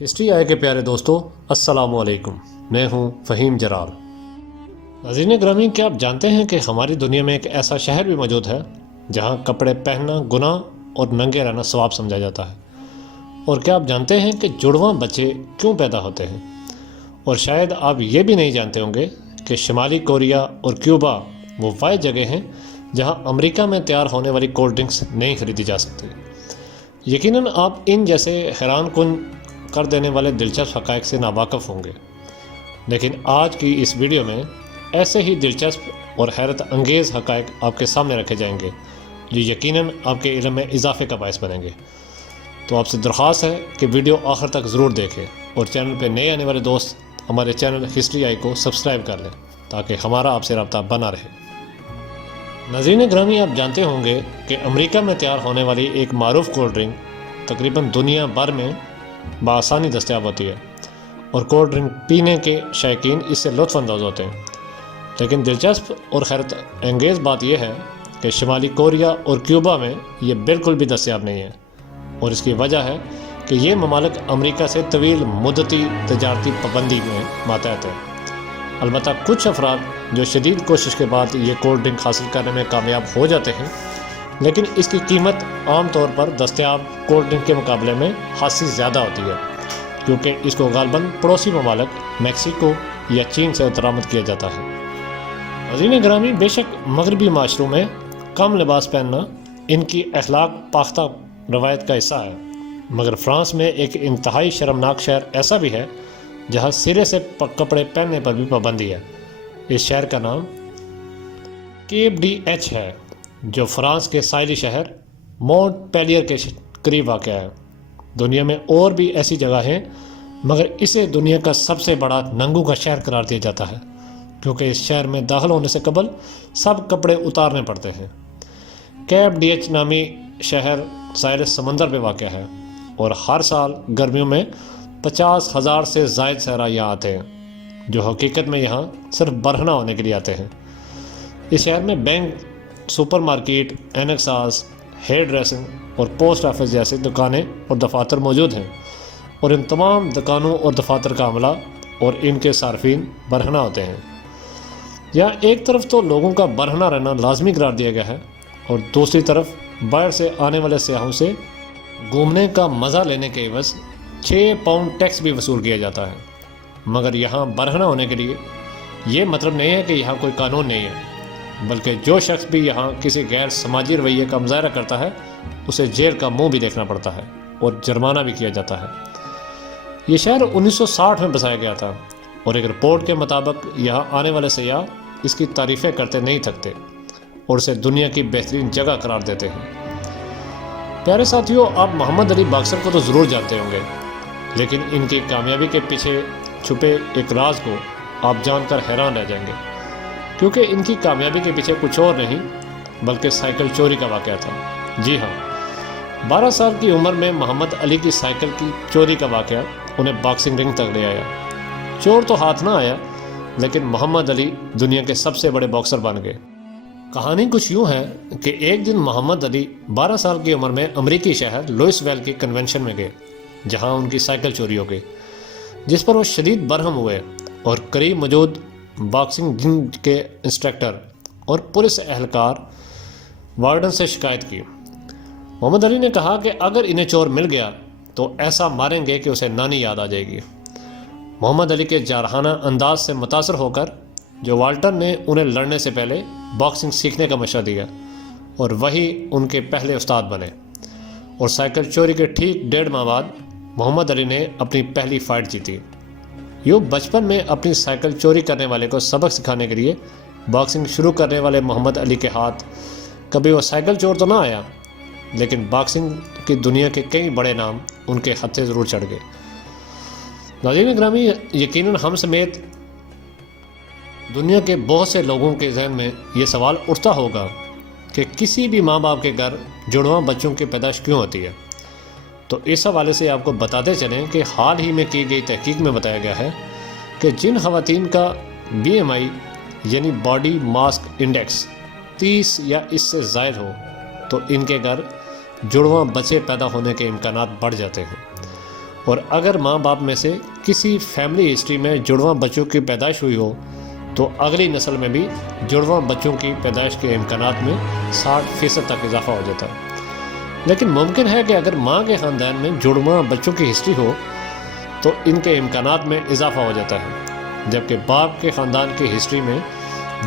History آئے کے پیارے دوستو، السلام علیکم۔ میں ہوں فہیم جرار۔ عزیزان گرامی، کیا آپ جانتے ہیں کہ ہماری دنیا میں ایک ایسا شہر بھی موجود ہے جہاں کپڑے پہننا گناہ اور ننگے رہنا ثواب سمجھا جاتا ہے؟ اور کیا آپ جانتے ہیں کہ جڑواں بچے کیوں پیدا ہوتے ہیں؟ اور شاید آپ یہ بھی نہیں جانتے ہوں گے کہ شمالی کوریا اور کیوبا وہ واحد جگہ ہیں جہاں امریکہ میں تیار ہونے والی کولڈ ڈرنکس نہیں خریدی جا سکتی۔ یقیناً آپ ان جیسے حیران کن کر دینے والے دلچسپ حقائق سے ناواقف ہوں گے، لیکن آج کی اس ویڈیو میں ایسے ہی دلچسپ اور حیرت انگیز حقائق آپ کے سامنے رکھے جائیں گے جو یقیناً آپ کے علم میں اضافے کا باعث بنیں گے۔ تو آپ سے درخواست ہے کہ ویڈیو آخر تک ضرور دیکھیں اور چینل پہ نئے آنے والے دوست ہمارے چینل ہسٹری آئی کو سبسکرائب کر لیں تاکہ ہمارا آپ سے رابطہ بنا رہے۔ ناظرین گرامی، آپ جانتے ہوں گے کہ امریکہ میں تیار ہونے والی ایک معروف کولڈ ڈرنک تقریباً دنیا بھر میں بآسانی دستیاب ہوتی ہے اور کولڈ ڈرنک پینے کے شائقین اس سے لطف اندوز ہوتے ہیں۔ لیکن دلچسپ اور حیرت انگیز بات یہ ہے کہ شمالی کوریا اور کیوبا میں یہ بالکل بھی دستیاب نہیں ہے، اور اس کی وجہ ہے کہ یہ ممالک امریکہ سے طویل مدتی تجارتی پابندی میں ماتحت ہیں۔ البتہ کچھ افراد جو شدید کوشش کے بعد یہ کولڈ ڈرنک حاصل کرنے میں کامیاب ہو جاتے ہیں، لیکن اس کی قیمت عام طور پر دستیاب کولڈ ڈرنک کے مقابلے میں خاصی زیادہ ہوتی ہے، کیونکہ اس کو غالباً پڑوسی ممالک میکسیکو یا چین سے درآمد کیا جاتا ہے۔ عزیزان گرامی، بے شک مغربی معاشروں میں کم لباس پہننا ان کی اخلاق پاختہ روایت کا حصہ ہے، مگر فرانس میں ایک انتہائی شرمناک شہر ایسا بھی ہے جہاں سرے سے کپڑے پہننے پر بھی پابندی ہے۔ اس شہر کا نام کیپ ڈی ایچ ہے، جو فرانس کے ساحلی شہر مونٹ پیلیئر کے قریب واقع ہے۔ دنیا میں اور بھی ایسی جگہ ہیں، مگر اسے دنیا کا سب سے بڑا ننگوں کا شہر قرار دیا جاتا ہے، کیونکہ اس شہر میں داخل ہونے سے قبل سب کپڑے اتارنے پڑتے ہیں۔ کیپ ڈی ایچ نامی شہر ساحل سمندر پہ واقع ہے، اور ہر سال گرمیوں میں 50,000 سے زائد سیاح یہاں آتے ہیں، جو حقیقت میں یہاں صرف برہنہ ہونے کے لیے آتے ہیں۔ اس شہر میں بینک، سپر مارکیٹ، انیکساس، ہیئر ڈریسنگ اور پوسٹ آفس جیسی دکانیں اور دفاتر موجود ہیں، اور ان تمام دکانوں اور دفاتر کا عملہ اور ان کے صارفین برہنہ ہوتے ہیں۔ یہاں ایک طرف تو لوگوں کا برہنہ رہنا لازمی قرار دیا گیا ہے، اور دوسری طرف باہر سے آنے والے سیاحوں سے گھومنے کا مزہ لینے کے عوض 6 پاؤنڈ ٹیکس بھی وصول کیا جاتا ہے۔ مگر یہاں برہنہ ہونے کے لیے یہ مطلب نہیں ہے کہ یہاں کوئی قانون نہیں ہے، بلکہ جو شخص بھی یہاں کسی غیر سماجی رویے کا مظاہرہ کرتا ہے اسے جیل کا منہ بھی دیکھنا پڑتا ہے اور جرمانہ بھی کیا جاتا ہے۔ یہ شہر 1960 میں بسایا گیا تھا، اور ایک رپورٹ کے مطابق یہاں آنے والے سیاح اس کی تعریفیں کرتے نہیں تھکتے اور اسے دنیا کی بہترین جگہ قرار دیتے ہیں۔ پیارے ساتھیوں، آپ محمد علی باکسر کو تو ضرور جانتے ہوں گے، لیکن ان کی کامیابی کے پیچھے چھپے ایک راز کو آپ جان کر حیران رہ جائیں گے، کیونکہ ان کی کامیابی کے پیچھے کچھ اور نہیں بلکہ سائیکل چوری کا واقعہ تھا۔ جی ہاں، 12 سال کی عمر میں محمد علی کی سائیکل کی چوری کا واقعہ انہیں باکسنگ رنگ تک لے آیا۔ چور تو ہاتھ نہ آیا، لیکن محمد علی دنیا کے سب سے بڑے باکسر بن گئے۔ کہانی کچھ یوں ہے کہ ایک دن محمد علی 12 سال کی عمر میں امریکی شہر لوئس ویل کی کنونشن میں گئے، جہاں ان کی سائیکل چوری ہو گئی، جس پر وہ شدید برہم ہوئے اور قریب موجود باکسنگ جم کے انسٹرکٹر اور پولیس اہلکار وارڈن سے شکایت کی۔ محمد علی نے کہا کہ اگر انہیں چور مل گیا تو ایسا ماریں گے کہ اسے نانی یاد آ جائے گی۔ محمد علی کے جارحانہ انداز سے متاثر ہو کر جو والٹر نے انہیں لڑنے سے پہلے باکسنگ سیکھنے کا مشورہ دیا، اور وہی ان کے پہلے استاد بنے، اور سائیکل چوری کے ٹھیک 1.5 ماہ بعد محمد علی نے اپنی پہلی فائٹ جیتی۔ یوں بچپن میں اپنی سائیکل چوری کرنے والے کو سبق سکھانے کے لیے باکسنگ شروع کرنے والے محمد علی کے ہاتھ کبھی وہ سائیکل چور تو نہ آیا، لیکن باکسنگ کی دنیا کے کئی بڑے نام ان کے ہتھے ضرور چڑھ گئے۔ ناظرین گرامی، یقیناً ہم سمیت دنیا کے بہت سے لوگوں کے ذہن میں یہ سوال اٹھتا ہوگا کہ کسی بھی ماں باپ کے گھر جڑواں بچوں کی پیدائش کیوں ہوتی ہے؟ تو اس حوالے سے آپ کو بتاتے چلیں کہ حال ہی میں کی گئی تحقیق میں بتایا گیا ہے کہ جن خواتین کا BMI یعنی باڈی ماس انڈیکس 30 یا اس سے زائد ہو تو ان کے گھر جڑواں بچے پیدا ہونے کے امکانات بڑھ جاتے ہیں، اور اگر ماں باپ میں سے کسی فیملی ہسٹری میں جڑواں بچوں کی پیدائش ہوئی ہو تو اگلی نسل میں بھی جڑواں بچوں کی پیدائش کے امکانات میں 60% تک اضافہ ہو جاتا ہے۔ لیکن ممکن ہے کہ اگر ماں کے خاندان میں جڑواں بچوں کی ہسٹری ہو تو ان کے امکانات میں اضافہ ہو جاتا ہے، جبکہ باپ کے خاندان کی ہسٹری میں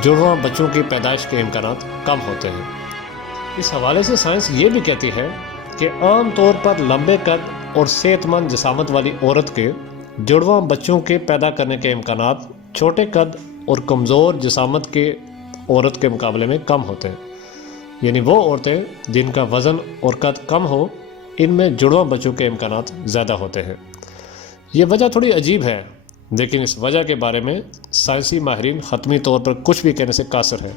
جڑواں بچوں کی پیدائش کے امکانات کم ہوتے ہیں۔ اس حوالے سے سائنس یہ بھی کہتی ہے کہ عام طور پر لمبے قد اور صحت مند جسامت والی عورت کے جڑواں بچوں کے پیدا کرنے کے امکانات چھوٹے قد اور کمزور جسامت کے عورت کے مقابلے میں کم ہوتے ہیں، یعنی وہ عورتیں جن کا وزن اور قد کم ہو ان میں جڑواں بچوں کے امکانات زیادہ ہوتے ہیں۔ یہ وجہ تھوڑی عجیب ہے، لیکن اس وجہ کے بارے میں سائنسی ماہرین حتمی طور پر کچھ بھی کہنے سے قاصر ہیں۔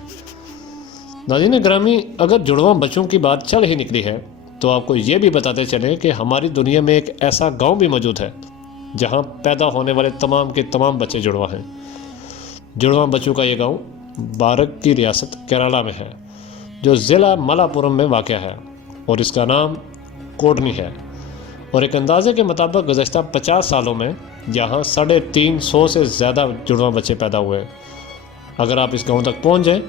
ناظرین گرامی، اگر جڑواں بچوں کی بات چل ہی نکلی ہے تو آپ کو یہ بھی بتاتے چلیں کہ ہماری دنیا میں ایک ایسا گاؤں بھی موجود ہے جہاں پیدا ہونے والے تمام کے تمام بچے جڑواں ہیں۔ جڑواں بچوں کا یہ گاؤں بھارت کی ریاست کیرالہ میں ہے، جو ضلع ملاپورم میں واقع ہے، اور اس کا نام کوڈنی ہے، اور ایک اندازے کے مطابق گزشتہ 50 سالوں میں یہاں 350 سے زیادہ جڑواں بچے پیدا ہوئے ہیں۔ اگر آپ اس گاؤں تک پہنچ جائیں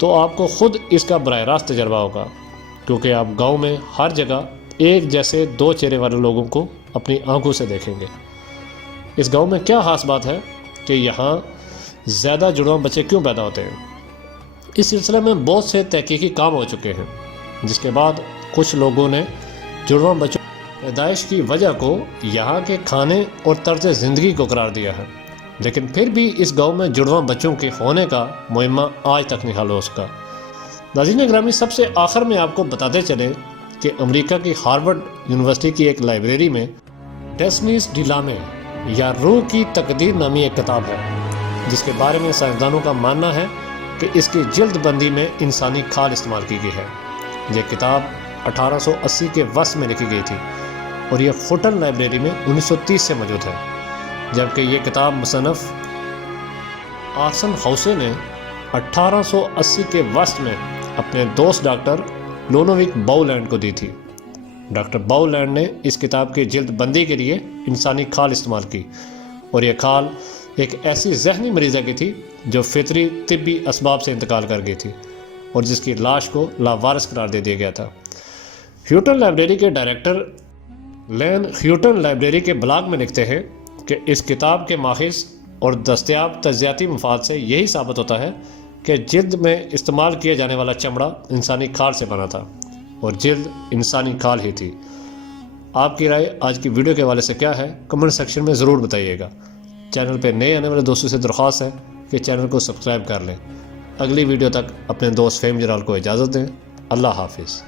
تو آپ کو خود اس کا براہ راست تجربہ ہوگا، کیونکہ آپ گاؤں میں ہر جگہ ایک جیسے 2 چہرے والے لوگوں کو اپنی آنکھوں سے دیکھیں گے۔ اس گاؤں میں کیا خاص بات ہے کہ یہاں زیادہ جڑواں بچے کیوں پیدا ہوتے ہیں؟ اس سلسلے میں بہت سے تحقیقی کام ہو چکے ہیں، جس کے بعد کچھ لوگوں نے جڑواں بچوں پیدائش کی وجہ کو یہاں کے کھانے اور طرز زندگی کو قرار دیا ہے، لیکن پھر بھی اس گاؤں میں جڑواں بچوں کے ہونے کا معمہ آج تک نہیں حل ہو سکا۔ ناظرین گرامی، سب سے آخر میں آپ کو بتاتے چلیں کہ امریکہ کی ہارورڈ یونیورسٹی کی ایک لائبریری میں ڈیسٹنیز ڈیلامے یا روح کی تقدیر نامی ایک کتاب ہے، جس کے بارے میں سائنسدانوں کا ماننا ہے کہ اس کی جلد بندی میں انسانی کھال استعمال کی گئی ہے۔ یہ کتاب 1880 کے وسط میں لکھی گئی تھی اور یہ فوٹن لائبریری میں 1930 سے موجود ہے، جبکہ یہ کتاب مصنف آرسن ہاؤسے نے 1880 کے وسط میں اپنے دوست ڈاکٹر لونوک باؤلینڈ کو دی تھی۔ ڈاکٹر باؤلینڈ نے اس کتاب کی جلد بندی کے لیے انسانی کھال استعمال کی، اور یہ کھال ایک ایسی ذہنی مریضہ کی تھی جو فطری طبی اسباب سے انتقال کر گئی تھی اور جس کی لاش کو لاوارث قرار دے دیا گیا تھا۔ ہیوٹن لائبریری کے ڈائریکٹر لین ہیوٹن لائبریری کے بلاگ میں لکھتے ہیں کہ اس کتاب کے ماخذ اور دستیاب تجزیاتی مفاد سے یہی ثابت ہوتا ہے کہ جلد میں استعمال کیا جانے والا چمڑا انسانی کھال سے بنا تھا اور جلد انسانی کھال ہی تھی۔ آپ کی رائے آج کی ویڈیو کے حوالے سے کیا ہے؟ کمنٹ سیکشن میں ضرور بتائیے گا۔ چینل پہ نئے آنے والے دوستوں سے درخواست ہے کہ چینل کو سبسکرائب کر لیں۔ اگلی ویڈیو تک اپنے دوست فہیم جلال کو اجازت دیں۔ اللہ حافظ۔